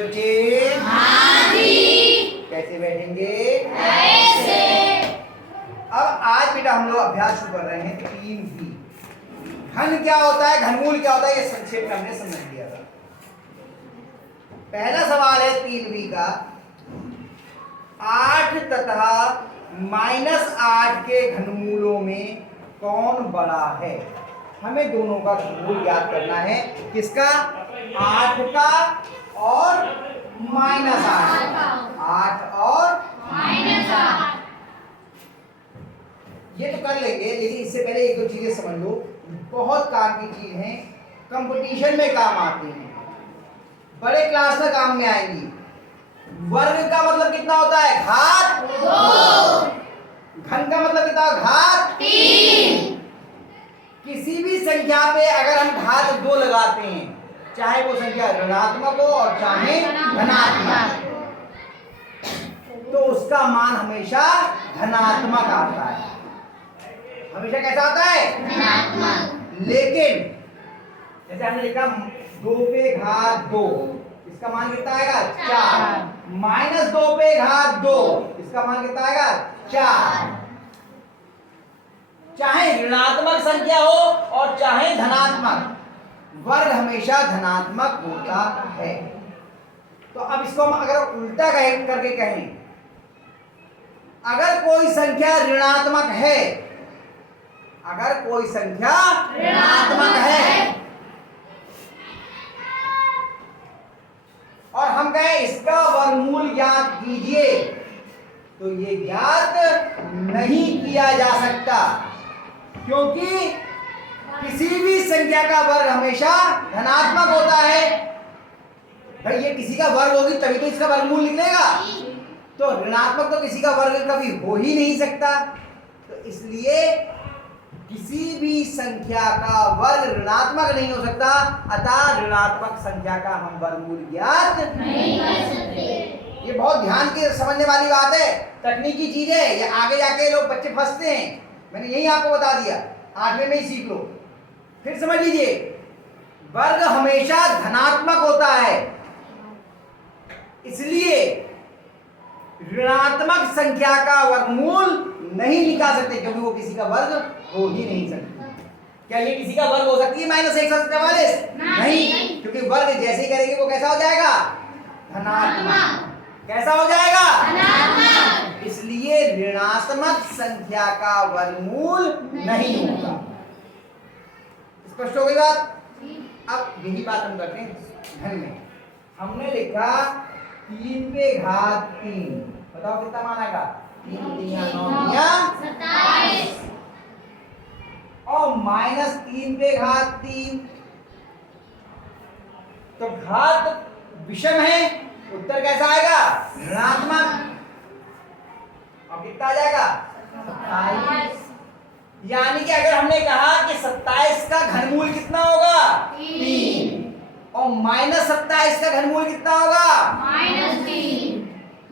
बच्चे हाँ जी। कैसे बैठेंगे? ऐसे। अब आज बेटा हम लोग अभ्यास शुरू कर रहे हैं 3V। घन क्या होता है, घनमूल क्या होता है, ये संक्षेप में हमने समझ लिया था। पहला सवाल है 3V का, 8 तथा -8 के घनमूलों में कौन बड़ा है? हमें दोनों का घनमूल याद करना है। किसका? 8 का और -8। 8 और -8। ये तो कर लेंगे, लेकिन इससे पहले एक दो चीजें समझ लो, बहुत काम की चीज है, कंपटीशन में काम आती हैं, बड़े क्लास में काम में आएंगी। वर्ग का मतलब कितना होता है? घात 2। घन का मतलब कितना? घात 3। किसी भी संख्या पे अगर हम घात 2 लगाते हैं, चाहे वो संख्या ऋणात्मक हो और चाहे धनात्मक, तो उसका मान हमेशा धनात्मक आता है। हमेशा कैसा आता है? धनात्मक। लेकिन जैसे हमने लिखा 2 पे घात 2, इसका मान कितना आएगा? 4। -2 पे घात 2, इसका मान कितना आएगा? 4। चाहे ऋणात्मक संख्या हो और चाहे धनात्मक, वर्ग हमेशा धनात्मक होता है। तो अब इसको हम अगर उल्टा करके कहें, अगर कोई संख्या ऋणात्मक है, अगर कोई संख्या ऋणात्मक है और हम कहें इसका वर्गमूल ज्ञात कीजिए, तो ये ज्ञात नहीं किया जा सकता, क्योंकि किसी भी संख्या का वर्ग हमेशा धनात्मक होता है। भाई ये किसी का वर्ग होगी तभी तो इसका वर्गमूल निकलेगा, तो ऋणात्मक तो किसी का वर्ग कभी हो ही नहीं सकता। तो इसलिए किसी भी संख्या का वर्ग ऋणात्मक नहीं हो सकता, अतः ऋणात्मक संख्या का हम वर्गमूल ज्ञात नहीं कर सकते। ये बहुत ध्यान के समझने वाली बात है, तकनीकी चीज है, ये आगे जाके लोग बच्चे फंसते हैं। मैंने यही आपको बता दिया, 8वें में ही सीख लो। फिर समझ लीजिए, वर्ग हमेशा धनात्मक होता है, इसलिए ऋणात्मक संख्या का वर्गमूल नहीं निकाल सकते, क्योंकि वो किसी का वर्ग हो ही नहीं सकती। क्या ये किसी का वर्ग हो सकती है -144? नहीं, क्योंकि वर्ग जैसे ही करेंगे वो कैसा हो जाएगा? धनात्मक। कैसा हो जाएगा? धनात्मक। इसलिए ऋणात्मक संख्या का वर्गमूल नहीं होगा। स्पष्ट हो गई बात? अब यही बात हम करते हैं घन में। हमने लिखा 3 पे घात 3, बताओ कितना मान आएगा? 3 3 9 27। और -3 पे घात 3, तो घात विषम है, उत्तर कैसा आएगा? ऋणात्मक। और कितना आ जाएगा? 27। यानी कि अगर हमने कहा कि 27 का घनमूल कितना होगा? 3, और -27 का घनमूल कितना होगा? -3।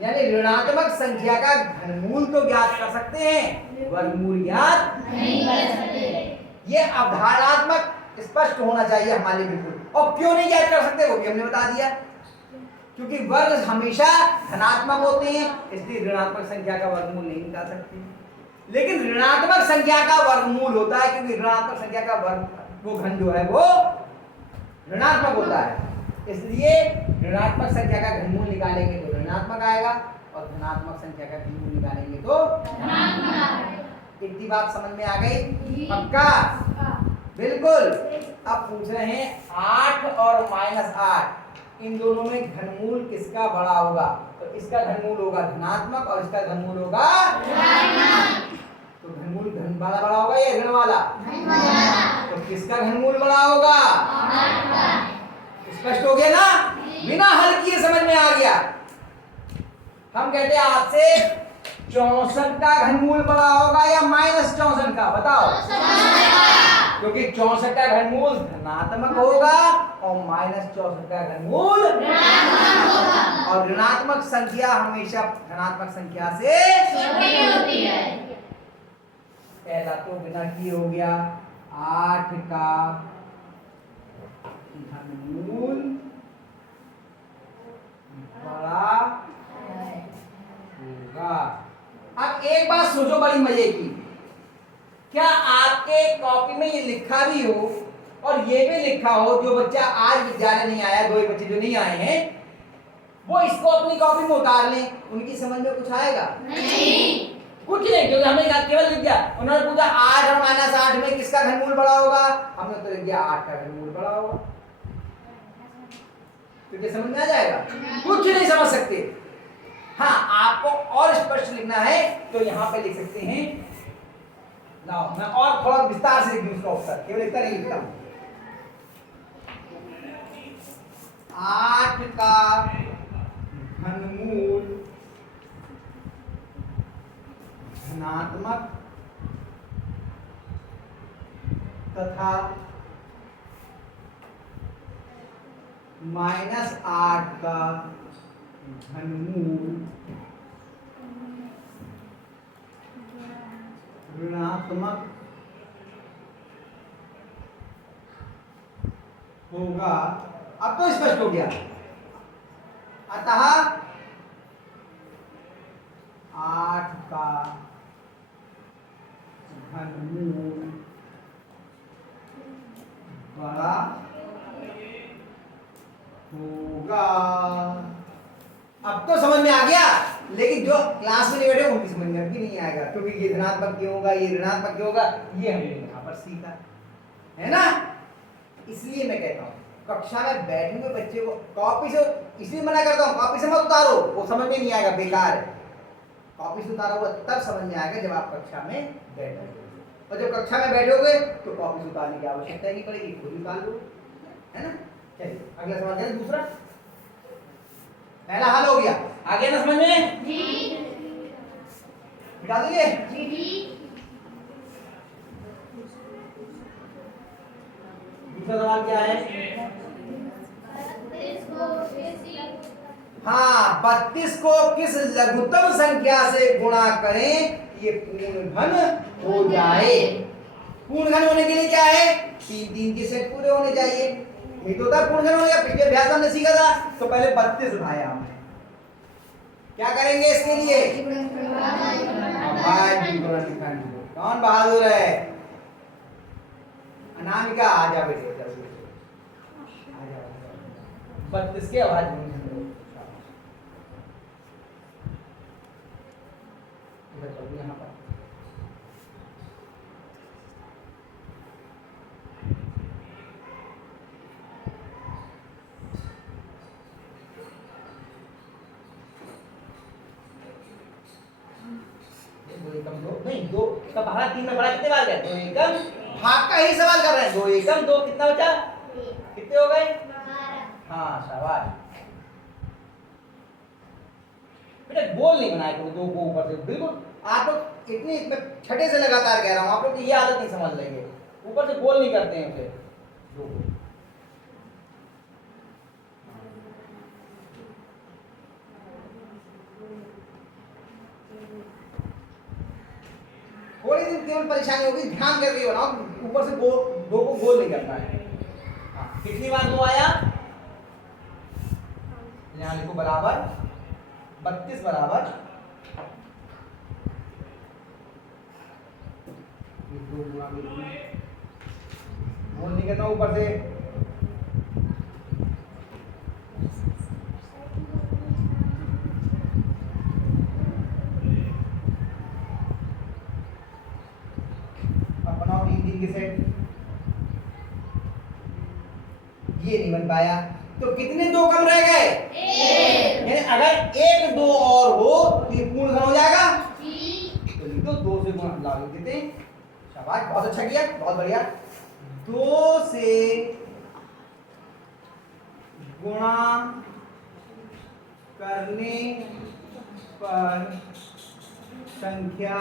यानी ऋणात्मक संख्या का घनमूल तो ज्ञात कर सकते हैं, वर्गमूल ज्ञात नहीं कर सकते। ये अवधारणात्मक स्पष्ट होना चाहिए हमारे लिए बिल्कुल। और क्यों नहीं ज्ञात कर सकते वो भी हमने बता दिया, क्योंकि वर्ग हमेशा धनात्मक होते हैं, इसलिए ऋणात्मक संख्या का वर्गमूल नहीं निकाल सकते। लेकिन ऋणात्मक संख्या का वर्गमूल होता है, क्योंकि ऋणात्मक संख्या का वर्ग वो घन जो है वो ऋणात्मक होता है, इसलिए ऋणात्मक संख्या का घनमूल निकालेंगे तो ऋणात्मक आएगा, और धनात्मक संख्या का घनमूल निकालेंगे तो धनात्मक। इतनी बात समझ में आ गई? पक्का? बिल्कुल। अब पूछ रहे हैं 8 और -8, इन दोनों में घनमूल किसका बड़ा होगा? तो इसका घनमूल होगा धनात्मक और इसका घनमूल होगा ऋणात्मक। तो घनमूल धन वाला बड़ा होगा या ऋण वाला? धन वाला। तो किसका घनमूल बड़ा होगा? 8 का। स्पष्ट हो गया ना? बिना हल किए समझ में आ गया। हम कहते हैं आपसे 64 का घनमूल बड़ा होगा या -64 का? बताओ। क्योंकि 64 का घनमूल धनात्मक होगा और -64 का घनमूल ऋणात्मक होगा। और ऋणात्मक संख्या हमेशा धनात्मक संख्या से छोटी होती है। पहला तो बिना किए हो गया, 8 का घनमूल सोचो बड़ी मजे की, क्या आपके कॉपी में ये लिखा भी हो और ये भी लिखा हो जो बच्चा आज विद्यालय नहीं आया, 2 बच्चे जो नहीं आए हैं, वो इसको अपनी कॉपी में उतार लें, उनकी समझ में कुछ आएगा? नहीं। कुछ नहीं, क्योंकि हमने केवल लिख दिया। उन्होंने पूछा 8 और -8 में किसका घनमूल बड़ा होगा, हमने तो लिख दिया 8 का घनमूल बड़ा होगा। तो क्या समझ में आ जाएगा? कुछ नहीं समझ सकते। हाँ, आपको और स्पष्ट लिखना है तो यहाँ पे लिख सकते हैं। लाओ मैं और थोड़ा विस्तार से लिख दूं इसका उत्तर, केवल इतना नहीं लिखता हूं। 8 का घनमूल धनात्मक तथा -8 का घनमूल ऋणात्मक होगा। अब तो स्पष्ट हो गया। अतः 8 का घनमूल बड़ा होगा। अब तो समझ में आ गया, लेकिन जो क्लास में नहीं बैठे उनकी समझ में भी नहीं आएगा, क्योंकि ये धनात्मक क्यों होगा, ये ऋणात्मक क्यों होगा, ये हमने यहाँ पर सीखा है ना। इसलिए मैं कहता हूँ कक्षा में बैठे हुए बच्चे को कॉपी से, इसलिए मना करता हूँ कॉपी से मत उतारो, वो समझ में नहीं आएगा, बेकार है। कॉपी से उतारा हुआ तब समझ में आएगा जब आप कक्षा में बैठोगे, और जब कक्षा में बैठोगे तो कॉपी से उतारने की आवश्यकता नहीं पड़ेगी, खुद उतार लो, है ना। चलिए अगला सवाल है, दूसरा। पहला हल हो गया, आ गया ना समझ में? जी। मिटा दोगे? जी। दूसरा सवाल क्या है? 32 को किसी हाँ, 32 को किस लघुत्तम संख्या से गुणा करें ये पूर्ण घन हो जाए। पूर्ण घन होने के लिए क्या है? 3 के सेट पूरे होने चाहिए, नहीं तो होता पूर्ण घन हो गया। पिछले अभ्यास में हमने सीखा था, तो पहले 32 उठाया हमने। क्या करेंगे इसके लिए? कौन बहादुर है? अनामिका आ जा बेटे, आ जा। 32 के आवाज यहाँ पर दो का पहाड़ा 3 में पढ़ा, कितने बार गए? 2 एकम भाग का ही सवाल कर रहे हैं। 2 एकम 2 कितना बचा? कितने हो गए? 12। हाँ शाबाश बेटा, गोल नहीं बनाया करो 2 को ऊपर से, बिल्कुल। आप लोग इतनी छठे से लगातार कह रहा हूँ, आप लोग ये आदत नहीं समझ लेंगे, ऊपर से गोल नहीं करते हैं उसे 2 को। थोड़ी दिन केवल परेशानी होगी, ध्यान करके बनाओ, ऊपर से 2 को गोल नहीं करना है। हाँ, कितनी बार 2 आया? यहाँ लिखो बराबर 32 बराबर 2 गुणा गोल नहीं करना ऊपर से। अपना 3 के सेट, ये नहीं बन पाया, तो कितने 2 कम रह गए? 1। यानी अगर 1 2 और हो तो ये पूर्ण घन हो जाएगा। जी। तो लिखो 2 से गुणा, लागू देते। शाबाश, बहुत अच्छा किया, बहुत बढ़िया। 2 से गुणा करने पर संख्या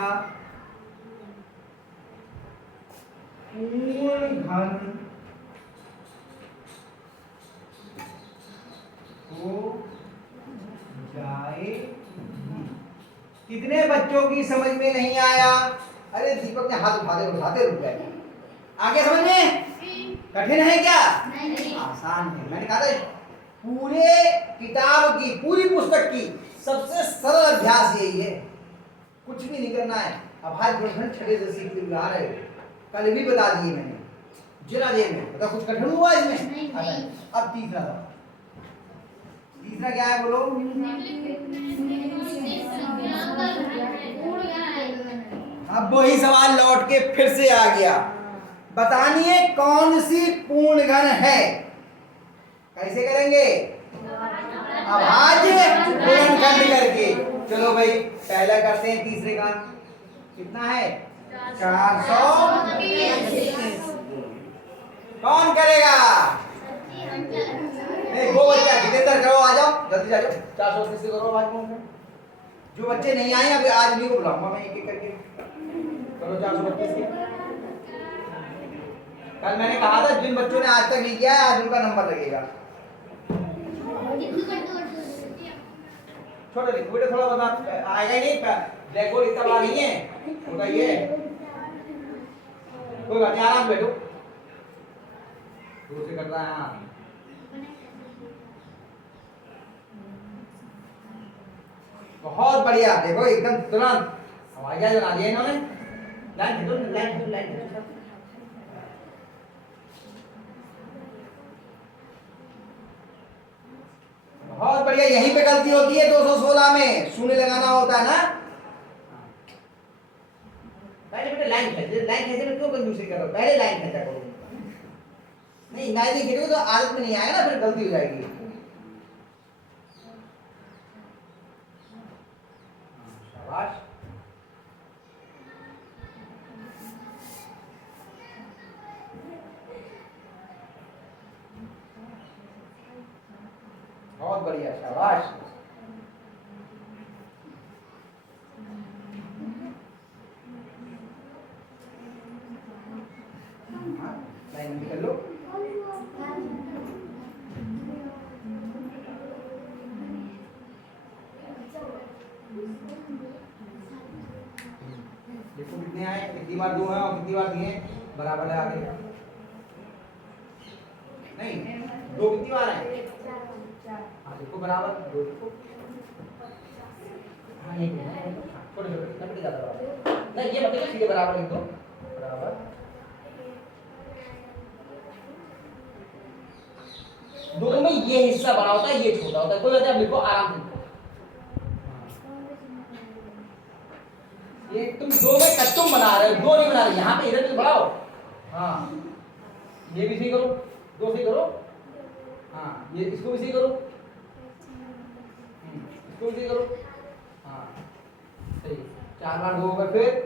पूर्ण घन हो जाएगी। कितने बच्चों की समझ में नहीं आया? अरे दीपक ने हाथ उठाते रुक गए। आगे समझ में? कठिन है क्या? नहीं। आसान है। मैंने कहा था पूरे किताब की, पूरी पुस्तक की सबसे सरल अभ्यास यही है, कुछ भी नहीं करना है। अभाज्य गुणनखंड छठे से सीखते हुए आ रहे हो, कल भी बता दिए मैंने जरा देर में। बता कुछ कठिन हुआ इसमें? नहीं। अब तीसरा क्या है बोलो? अब वही सवाल लौट के फिर से आ गया, बतानिए कौन सी पूर्ण घन है। कैसे करेंगे? अभाज्य गुणनखंड करके। चलो भाई पहला करते हैं, तीसरे का कितना है? 480। कौन करेगा? वो बच्चा जितेंद्र करो, आ जाओ जल्दी आ जाओ। 480 से करो आज। जो बच्चे नहीं आए अभी आज नहीं को बुलाऊंगा मैं, एक एक करके करो 432 के। कल मैंने कहा था जिन बच्चों ने आज तक नहीं किया है आज उनका नंबर लगेगा। छोटा लिखो बेटा, थोड़ा बता आएगा ही नहीं, ब्लैक बोर्ड इतना बड़ा नहीं है, होगा ये। कोई बात नहीं, आराम से बैठो। दूर से कट रहा है। हाँ बहुत बढ़िया, देखो एकदम तुरंत हवाई जहाज बना दिया इन्होंने। लाइन खींचो, लाइन खींचो, लाइन खींचो। बहुत बढ़िया, यहीं पे गलती होती है 216 में, शून्य लगाना होता है ना। पहले बेटा लाइन खींचे, लाइन खींचे में क्यों कंजूसी कर रहे हो? पहले लाइन खींचा करो। नहीं लाइन नहीं खींचोगे तो आदत में नहीं आएगा ना, फिर गलती हो जाएगी। शाबाश। बहुत बढ़िया, शाबाश। लाइन निकल लो। देखो कितने आए, कितनी बार 2 है और कितनी बार दिए, बराबर है आगे। नहीं 2 कितनी बार है? हाँ देखो बराबर 2 देखो। हाँ ये छोटे छोटे नंबर ज्यादा बराबर नहीं, ये मतलब सीधे बराबर लिख दो, बराबर। दोनों में ये हिस्सा बड़ा होता है, ये छोटा होता है, कोई बात नहीं, आप लिखो आराम से। ये तुम 2 में कट्टुम बना रहे हो, 2 नहीं बना रहे, यहाँ पे इधर भी बढ़ाओ। हाँ ये भी सही करो, 2 सही करो। हाँ ये इसको भी सही करो, इसको भी सही करो। हाँ सही, 4 बार 2 होगा फिर।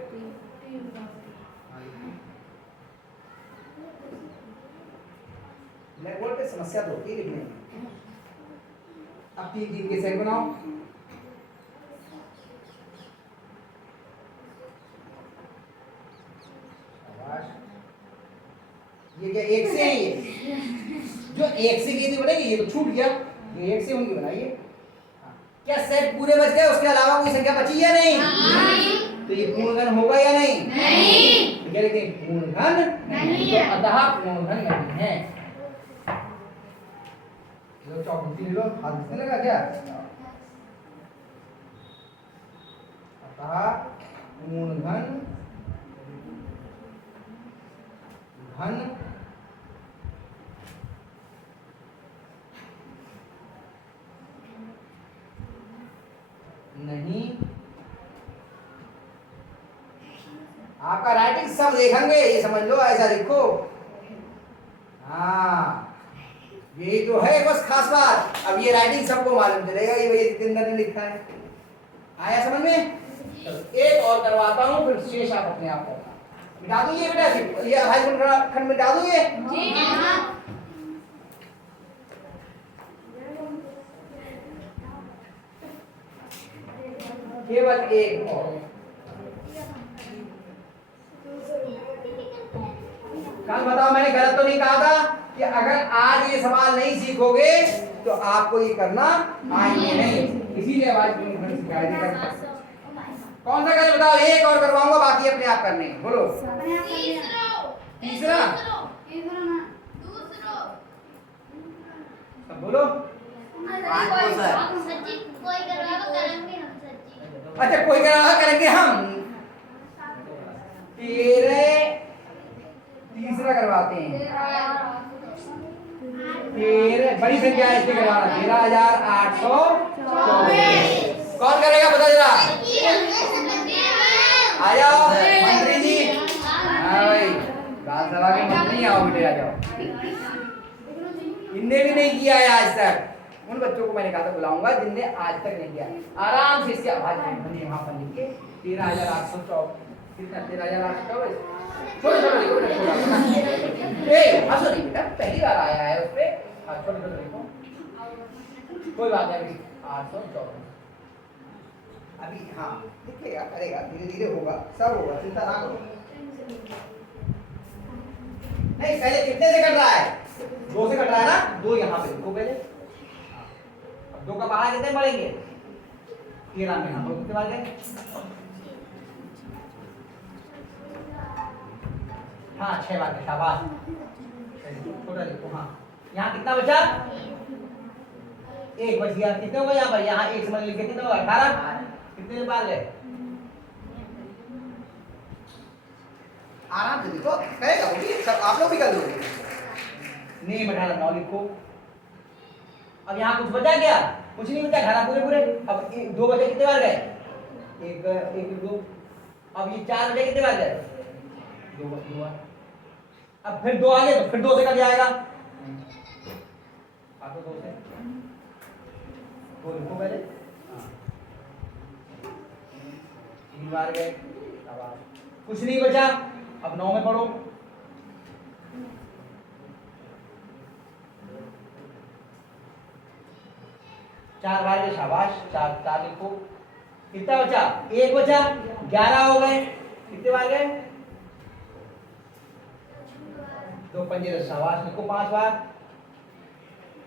ब्लैक बोर्ड पे समस्या तो होती है लिखने में। अब 3 के सेट बनाओ। ये क्या 1 से है? ये जो 1 से की थी बनेगी, ये तो छूट गया, ये 1 से उनकी बनाइए। क्या सेट पूरे बच गए? उसके अलावा कोई संख्या बची या नहीं? तो ये पूर्णघन होगा या नहीं? तो क्या लिखते हैं? पूर्णघन नहीं है, तो अतः पूर्णघन नहीं है। लो चौक ले लो, हाथ दिखने लगा क्या? अतः पूर्णघन घन नहीं। आपका राइटिंग सब देखेंगे, ये समझ लो, ऐसा लिखो। हाँ यही तो है बस खास बात। अब ये राइटिंग सबको मालूम चलेगा कि भाई जितेंद्र ने लिखा है। आया समझ में? एक और करवाता हूँ, फिर शेष आप अपने आप करना। मिटा दूँ ये बेटा, ये अभाज्य गुणनखंड मिटा दूँ ये? केवल एक और। कल बताओ मैंने गलत तो नहीं कहा था कि अगर आज ये सवाल नहीं सीखोगे तो आपको ये करना आएंगे नहीं, इसीलिए अभाज्य गुणनखंड सिखाया जाएगा। कौन सा गलत बताओ? एक और करवाऊंगा, बाकी अपने आप करने। बोलो तीसरा, सब बोलो। अच्छा कोई करा करेंगे हम। 13 तीसरा करवाते हैं। 13 बड़ी संख्या है इसलिए करवाना। 13,824 कौन करेगा बता जरा। आ जाओ मंत्री जी। हाँ भाई विधानसभा के मंत्री आओ बेटे आ जाओ। इनने भी नहीं किया है आज तक। उन बच्चों को मैंने कहा था बुलाऊंगा जिनने आज तक नहीं किया। आराम से इसकी आवाज बनी वहां पर लिख के 13,824 कितना 13,824 छोटे छोटे लिखो छोटा ए हंसो नहीं बेटा पहली बार आया है उस पे छोटे छोटे लिखो कोई बात नहीं अभी 824 अभी हाँ लिखेगा करेगा धीरे धीरे होगा सब होगा चिंता ना करो। नहीं पहले कितने से कट रहा है 2 से कट रहा है ना 2 यहाँ पे लिखो पहले। अब 2 का पहाड़ा कितने बढ़ेंगे 13 में हम लोग कितने बार गए। हाँ 6 बार के शाबाश छोटा लिखो। हाँ यहाँ कितना बचा 1 बच गया। कितने होगा यहाँ पर यहाँ 1 समझ लिख के कितने होगा 18 कितने बार गए। आराम से लिखो करेगा वो भी सब आप लोग भी कर लोगे। नेम 18 9 लिखो। अब यहाँ कुछ बचा क्या कुछ नहीं बचा 18 पूरे पूरे। अब 2 बचे कितने बार गए 1 1 2। अब ये 4 बचे कितने बार गए 2 बार। अब फिर 2 आ गए तो फिर 2 से कट जाएगा। आप 2 से 2 लिखो पहले। 3 बार गए कुछ नहीं बचा। अब 9 में पढ़ो। 4 बार गए शाबाश 4 लिखो। कितना बचा 1 बचा 11 हो गए। कितने बार गए 2 पंजे शाबाश लिखो 5 बार।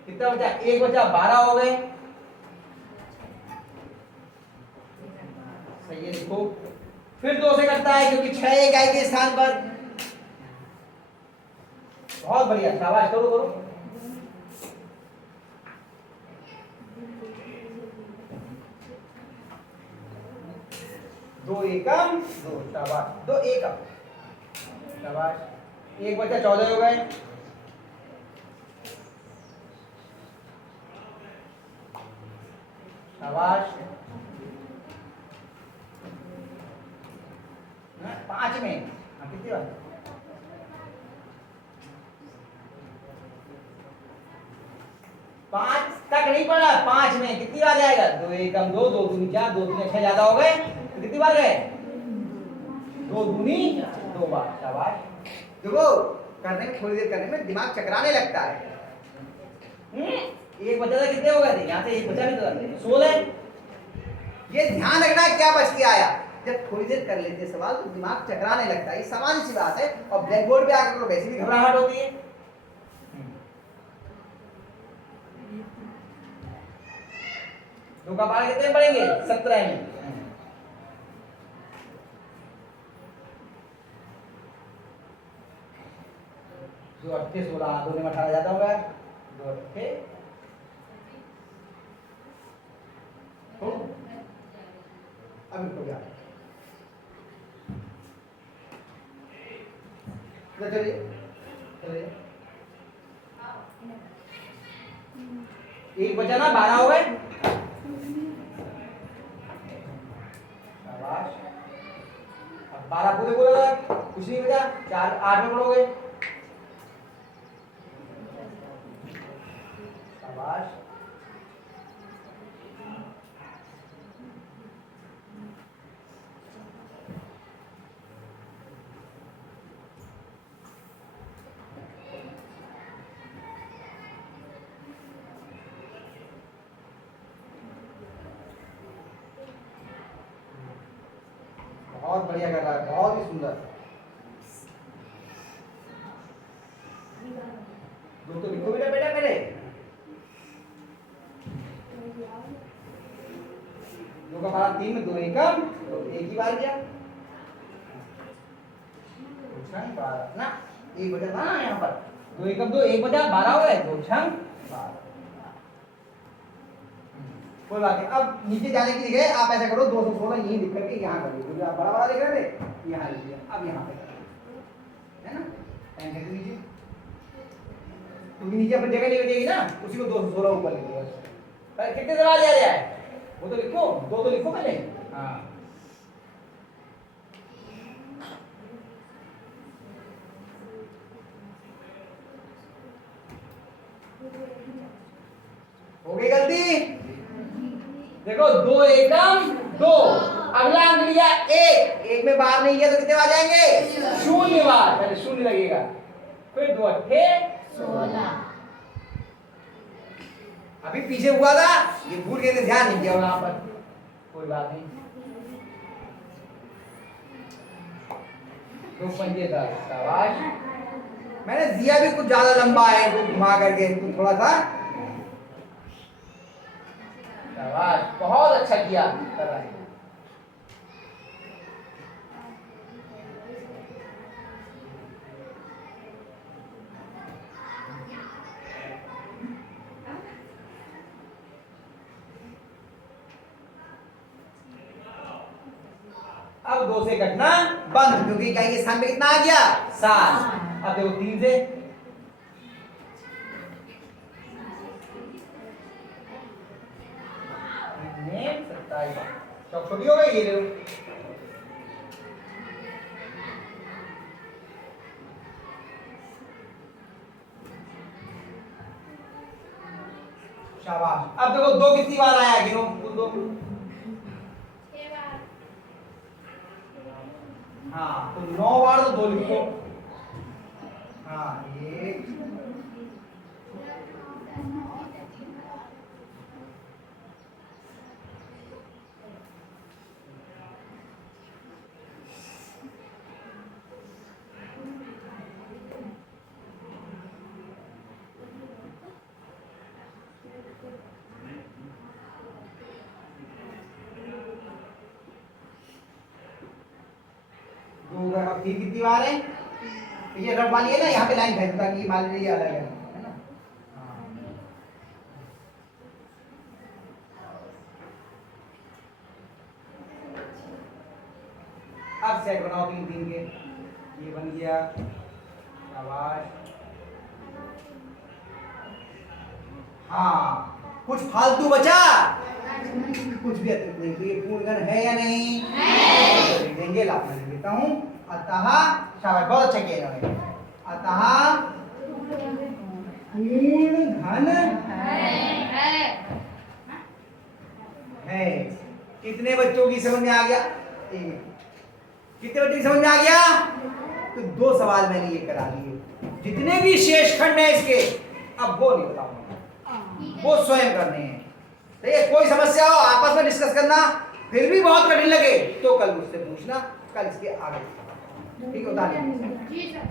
कितना बचा 1 बचा 12 हो गए। सही है लिखो। फिर 2 से करता है क्योंकि 6 इकाई के स्थान पर। बहुत बढ़िया शाबाश करो करो। दो एकम 2 शाबाश 2 एकम शाबाश। 1 बचा 14 हो गए। शाबाश 5 में कितनी बार 5 तक नहीं पड़ा 5 में कितनी बार जाएगा 2 एकम 2 2 दूनी 4 2 3 6 ज्यादा हो गए तो कितनी बार गए 2 दूनी 2 बार शाबाश। देखो करने में थोड़ी देर करने में दिमाग चकराने लगता है। एक बचा था कितने हो गए थे यहाँ से एक बचा भी तो 16। ये ध्यान रखना है क्या बच के आया। जब थोड़ी देर कर लेते सवाल तो दिमाग चकराने लगता है। ये सामान्य सी बात है और ब्लैक बोर्ड पे आकर तो वैसे भी घबराहट होती है। दो का पारा कितने पड़ेंगे 17 में। दो 28 16 2 में 18 ज्यादा होगा 2 28 अभी हो गया। चलिए चलिए 1 बचा ना 12 हो गए। शाबाश। अब 12 पूरे पूरे कुछ नहीं बचा 4 8 में पढ़ोगे। शाबाश। बहुत बढ़िया कर रहा है बहुत ही सुंदर। 2 तो लिखो बेटा बेटा मेरे 2 का पारा 3 में 2 एकम तो एक ही बार गया ना 1 बचा ना यहाँ पर 2 एकम 2 1 बचा 12 हो गए 2 छंग 12। कोई बात नहीं। अब नीचे जाने के लिए आप ऐसा करो 216 यही लिख करके यहाँ करो क्योंकि आप बड़ा बड़ा लिख रहे थे। यहाँ लिख दिया, अब यहाँ पे है ना, एंटर कीजिए, क्योंकि नीचे अपनी जगह नहीं बचेगी ना, उसी को 216 ऊपर लिख दो। कितने दरवाजे आ रहे हैं वो तो लिखो, 2 तो लिखो पहले। हाँ हो गई गलती, देखो 2 एकम 2, अगला अंक लिया 1, 1 में बार नहीं किया तो कितने बार जाएंगे, 0 बार, पहले 0 लगेगा, फिर 2 अट्ठे 16 अभी पीछे हुआ था, ये भूल गए थे, ध्यान नहीं दिया वहां पर, कोई बात नहीं। 2 पंजे 10, शाबाश। मैंने दिया भी कुछ ज्यादा लंबा है, तो घुमा करके तो थोड़ा सा, शाबाश, बहुत अच्छा किया कर रहा है। अब 2 से घटना बंद, क्योंकि इकाई के स्थान पे कितना आ गया, 7। अब देखो 3 से, चौक छोटी हो गई, ये लो शाबाश। अब देखो 2 कितनी बार आया, गिनो 2, हाँ तो 9 बार तो 2 लिखो, हाँ 1 अब 3 कितनी बार है, ये रख वाली है ना, यहाँ पे लाइन भेज ताकि मान लीजिए अलग है ना। अब सेट बनाओ 3 3 के, ये बन गया, शाबाश। हाँ कुछ फालतू बचा, कुछ भी अतिरिक्त नहीं, तो ये पूर्ण है या नहीं है, देंगे ला मैं देता हूँ। अतः शाबाश, बहुत अच्छा किया इन्होंने, अतः पूर्ण घन है। कितने बच्चों की समझ में आ गया, कितने बच्चों की समझ में आ गया, तो 2 सवाल मैंने ये करा लिए, जितने भी शेष खंड है इसके अब वो नहीं बताऊंगा, वो स्वयं करने हैं। ठीक है, कोई समस्या हो आपस में डिस्कस करना, फिर भी बहुत कठिन लगे तो कल मुझसे पूछना, कल इसके आगे, ठीक है, उतार लीजिए।